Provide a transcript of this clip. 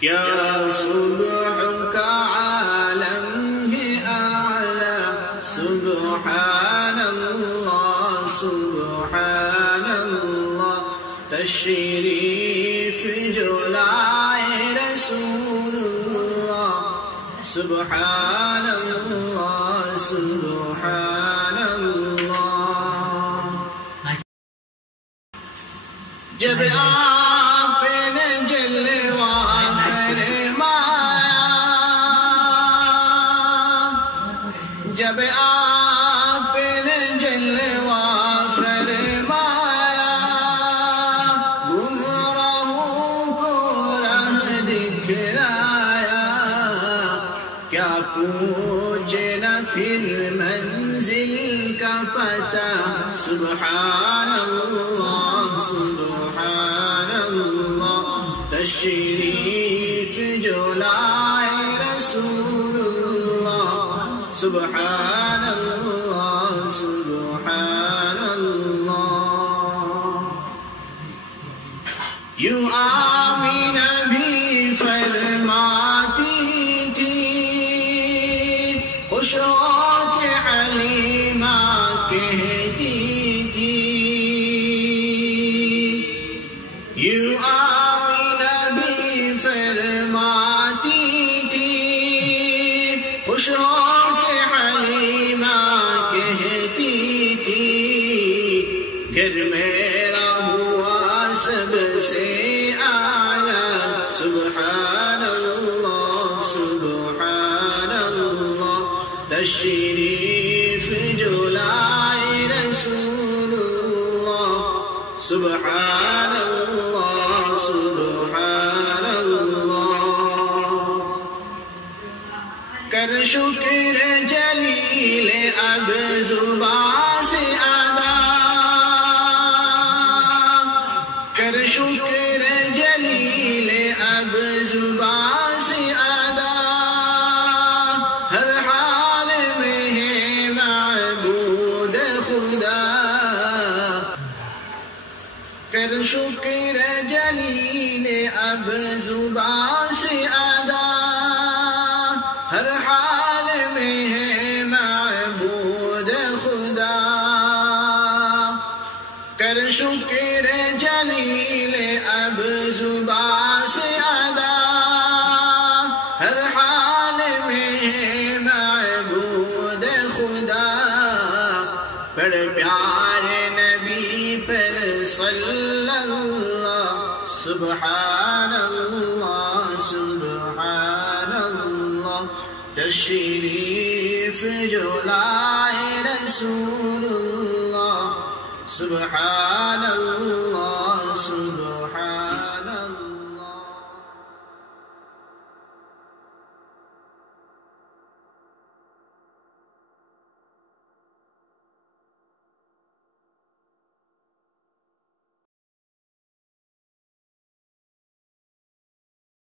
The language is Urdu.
کیا صبح کا عالم ہے اعلیٰ، سبحان اللہ سبحان اللہ، تشریف جو لائے رسول اللہ، سبحان اللہ سبحان اللہ۔ جب آپ نے جلوہ فرمایا، جب آپ نے جلوہ فرمایا، گمراہوں کو راہ دکھلایا، کیا پوچھنا پھر منزل کا پتہ، سبحان اللہ سبحان اللہ، تشریف جو لائے رسول اللہ، سبحان اللہ سبحان اللہ۔ یوں آمینہ بھی فرماتی تھی، خوش ہو کے حلیمہ کہتی تھی، یوں آمینہ بھی فرماتی تھی، خوش ہو کے حلیمہ کہتی تھی، گھر میرا ہوا سب سے اعلیٰ، سبحان اللہ سبحان اللہ، تشریف جو لائے رسول اللہ، سبحان اللہ سبحان اللہ۔ کر شکر جلیل اب زبان سے ادا، کر شکر جلیل اب زبان سے ادا، ہر حال میں ہے معبود خدا، کر شکر جلیل اب زبان سے ادا، ہر حال میں ہے معبود خدا، کر شکر جلیل اب زبان سے ادا، ہر حال میں ہے معبود خدا، پڑھ پیارے نبی پر صلی اللہ، سبحان اللہ سبحان اللہ، تشریف جو لائے رسول اللہ، سبحان اللہ